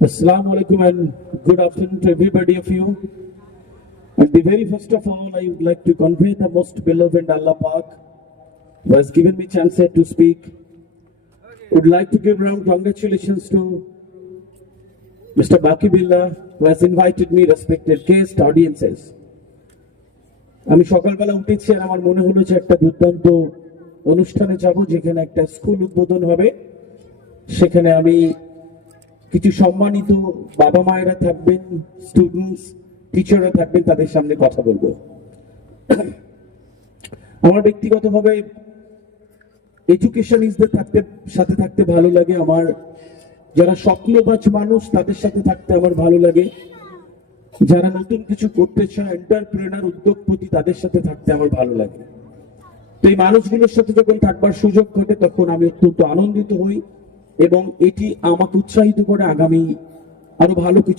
Assalamu alaikum and good afternoon to everybody of you. And the very first of all, I would like to convey the most beloved Allah Pak, who has given me chance to speak. Would like to give round congratulations to Mr. Baki Billah, who has invited me, respected guest audiences. আমি সকালবেলা উঠেছি আর আমার মনে হলো যে একটা দুর্দান্ত অনুষ্ঠানে যাব, যেখানে একটা স্কুল উদ্বোধন হবে। সেখানে আমি কিছু সম্মানিত বাবা মায়েরা থাকবেন, স্টুডেন্টস, টিচাররা থাকবেন, তাদের সামনে কথা বলবো। আমার ব্যক্তিগতভাবে এডুকেশনিস্টদের সাথে থাকতে ভালো লাগে। আমার যারা স্বপ্নবাজ মানুষ তাদের সাথে থাকতে আমার ভালো লাগে। যারা নতুন কিছু করতে চায়, এন্টারপ্রেনার, উদ্যোগপতি, তাদের সাথে থাকতে আমার ভালো লাগে। তো এই মানুষগুলোর সাথে যখন থাকবার সুযোগ ঘটে তখন আমি অত্যন্ত আনন্দিত হই এবং এটি আমাকে উৎসাহিত করে আগামী আরো ভালো কিছু